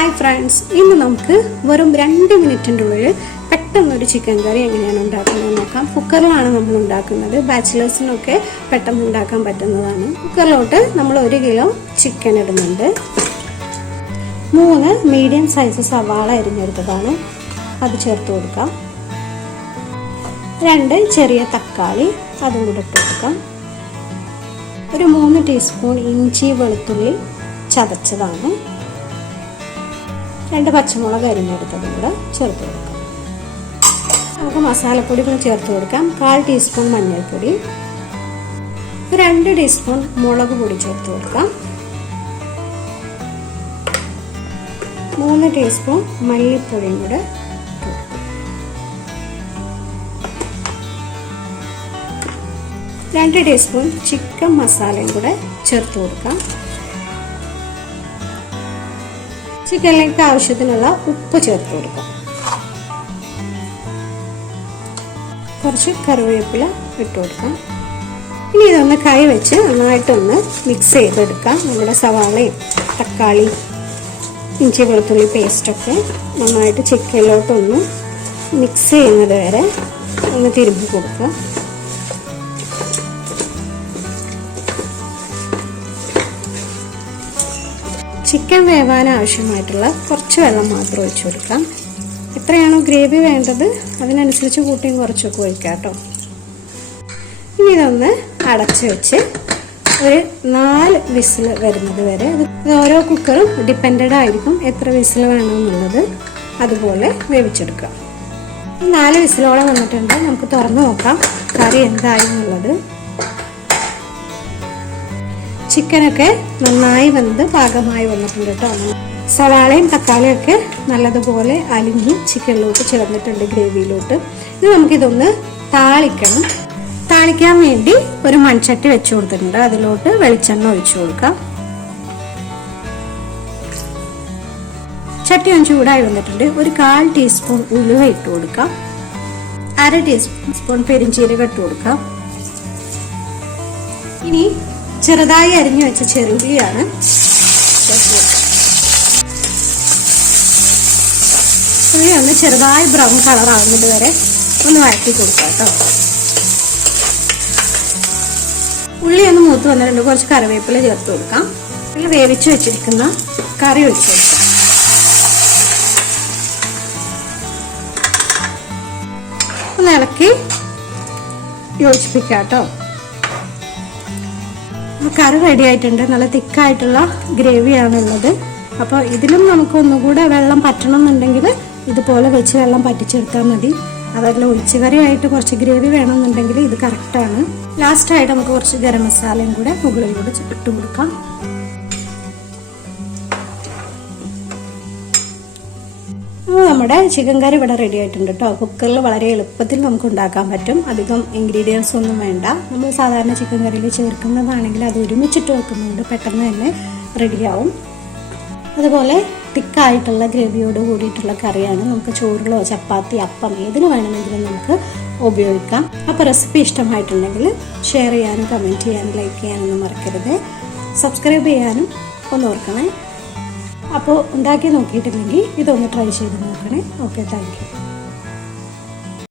Hi friends, ഇന്ന് നമുക്ക് വെറും 2 മിനിറ്റിൻ്റെ ഉള്ളിൽ പെട്ടെന്നൊരു ചിക്കൻ കറി എങ്ങനെയാണ് ഉണ്ടാക്കുന്നത് നോക്കാം. കുക്കറിലാണ് നമ്മൾ ഉണ്ടാക്കുന്നത്. ബാച്ചിലേഴ്സിനൊക്കെ പെട്ടെന്ന് ഉണ്ടാക്കാൻ പറ്റുന്നതാണ്. കുക്കറിലോട്ട് നമ്മൾ 1 കിലോ ചിക്കൻ ഇടുന്നുണ്ട്. 3 മീഡിയം സൈസ് സവാള അരിഞ്ഞെടുത്തതാണ്, അത് ചേർത്ത് കൊടുക്കാം. 2 ചെറിയ തക്കാളി, അതും കൂടെ ഇട്ട് കൊടുക്കാം. ഒരു 3 ടീസ്പൂൺ ഇഞ്ചി വെളുത്തുള്ളി ചതച്ചതാണ്. 2 പച്ചമുളക് അരിഞ്ഞെടുത്തതും കൂടെ ചേർത്ത് കൊടുക്കാം. നമുക്ക് മസാലപ്പൊടികൾ ചേർത്ത് കൊടുക്കാം. 1/4 ടീസ്പൂൺ മഞ്ഞൾപ്പൊടി, 2 ടീസ്പൂൺ മുളക് പൊടി ചേർത്ത് കൊടുക്കാം. 3 ടീസ്പൂൺ മല്ലിപ്പൊടിയും കൂടെ, 2 ടീസ്പൂൺ ചിക്കൻ മസാലയും കൂടെ ചേർത്ത് കൊടുക്കാം. ചിക്കനിലേക്ക് ആവശ്യത്തിനുള്ള ഉപ്പ് ചേർത്ത് കൊടുക്കാം. കുറച്ച് കറിവേപ്പില ഇട്ട് കൊടുക്കാം. ഇനി ഇതൊന്ന് കൈ വെച്ച് നന്നായിട്ടൊന്ന് മിക്സ് ചെയ്തെടുക്കാം. നമ്മുടെ സവാളയും തക്കാളി ഇഞ്ചി വെളുത്തുള്ളി പേസ്റ്റൊക്കെ നന്നായിട്ട് ചിക്കനിലോട്ടൊന്ന് മിക്സ് ചെയ്യുന്നത് വരെ ഒന്ന് തിരുമ്പി കൊടുക്കുക. ചിക്കൻ വേവാൻ ആവശ്യമായിട്ടുള്ള കുറച്ച് വെള്ളം മാത്രം ഒഴിച്ചു കൊടുക്കാം. എത്രയാണോ ഗ്രേവി വേണ്ടത് അതിനനുസരിച്ച് കൂട്ടിയും കുറച്ചൊക്കെ ഒഴിക്കാം കേട്ടോ. ഇനി ഇതൊന്ന് അടച്ചു വെച്ച് ഒരു 4 വിസിൽ വരുന്നത് വരെ, ഇത് ഓരോ കുക്കറും ഡിപ്പെൻഡഡ് ആയിരിക്കും എത്ര വിസിൽ വേണമെന്നുള്ളത്, അതുപോലെ വേവിച്ചെടുക്കാം. 4 വിസിലോളം വന്നിട്ടുണ്ട്. നമുക്ക് തുറന്നു നോക്കാം കറി എന്തായി എന്നുള്ളത്. ചിക്കനൊക്കെ നന്നായി വെന്ത് പാകമായി വന്നിട്ടുണ്ട് കേട്ടോ. സവാളയും തക്കാളിയും ഒക്കെ നല്ലതുപോലെ അലിഞ്ഞ് ചിക്കനിലോട്ട് ചേർന്നിട്ടുണ്ട്, ഗ്രേവിയിലോട്ട്. ഇനി നമുക്കിതൊന്ന് താളിക്കണം. താളിക്കാൻ വേണ്ടി ഒരു മൺചട്ടി വെച്ച് കൊടുത്തിട്ടുണ്ട്. അതിലോട്ട് വെളിച്ചെണ്ണ ഒഴിച്ചു കൊടുക്കാം. ചട്ടി ഒന്ന് ചൂടായി വന്നിട്ടുണ്ട്. ഒരു 1/4 ടീസ്പൂൺ ഉലുവ ഇട്ട് കൊടുക്കാം. 1/2 ടീസ്പൂൺ പെരിഞ്ചീരകം ഇട്ട് കൊടുക്കാം. ഇനി ചെറുതായി അരിഞ്ഞു വെച്ച ചെറുള്ളിയാണ് ഉള്ളി ഒന്ന് ചെറുതായി ബ്രൗൺ കളർ ആവുന്നത് വരെ ഒന്ന് വഴറ്റി കൊടുക്കാം കേട്ടോ. ഉള്ളി ഒന്ന് മൂത്ത് വന്നിട്ടുണ്ട്. കുറച്ച് കറിവേപ്പില ചേർത്ത് കൊടുക്കാം. വേവിച്ച് വെച്ചിരിക്കുന്ന കറി ഒഴിച്ച് കൊടുക്കാം. ഒന്ന് ഇളക്കി യോജിപ്പിക്കാം കേട്ടോ. കറി റെഡി ആയിട്ടുണ്ട്. നല്ല തിക്കായിട്ടുള്ള ഗ്രേവിയാണുള്ളത്. അപ്പോൾ ഇതിലും നമുക്ക് ഒന്നുകൂടെ വെള്ളം പറ്റണമെന്നുണ്ടെങ്കിൽ ഇതുപോലെ വെച്ച് വെള്ളം പറ്റിച്ചെടുത്താൽ മതി. അതല്ല ഒഴിച്ച് കറിയായിട്ട് കുറച്ച് ഗ്രേവി വേണമെന്നുണ്ടെങ്കിൽ ഇത് കറക്റ്റാണ്. ലാസ്റ്റായിട്ട് നമുക്ക് കുറച്ച് ഗരം മസാലയും കൂടെ മുകളിലൂടെ ഇട്ട് കൊടുക്കാം. നമ്മുടെ ചിക്കൻ കറി ഇവിടെ റെഡി ആയിട്ടുണ്ട് കേട്ടോ. കുക്കറിൽ വളരെ എളുപ്പത്തിൽ നമുക്ക് ഉണ്ടാക്കാൻ പറ്റും. അധികം ഇൻഗ്രീഡിയൻസ് ഒന്നും വേണ്ട. നമ്മൾ സാധാരണ ചിക്കൻ കറിയിൽ ചേർക്കുന്നതാണെങ്കിൽ അത് ഒരുമിച്ചിട്ട് വെക്കുന്നുണ്ട്, പെട്ടെന്ന് തന്നെ റെഡിയാവും. അതുപോലെ തിക്കായിട്ടുള്ള ഗ്രേവിയോട് കൂടിയിട്ടുള്ള കറിയാണ്. നമുക്ക് ചോറിലോ ചപ്പാത്തി അപ്പം ഏതിന് വേണമെങ്കിലും നമുക്ക് ഉപയോഗിക്കാം. അപ്പോൾ റെസിപ്പി ഇഷ്ടമായിട്ടുണ്ടെങ്കിൽ ഷെയർ ചെയ്യാനും കമൻറ്റ് ചെയ്യാനും ലൈക്ക് ചെയ്യാനൊന്നും മറക്കരുത്. സബ്സ്ക്രൈബ് ചെയ്യാനും ഒന്ന് ഓർക്കണേ. അപ്പോൾ ഉണ്ടാക്കി നോക്കിയിട്ടില്ലെങ്കിൽ ഇതൊന്ന് ട്രൈ ചെയ്ത് നോക്കണേ. Okay, thank you.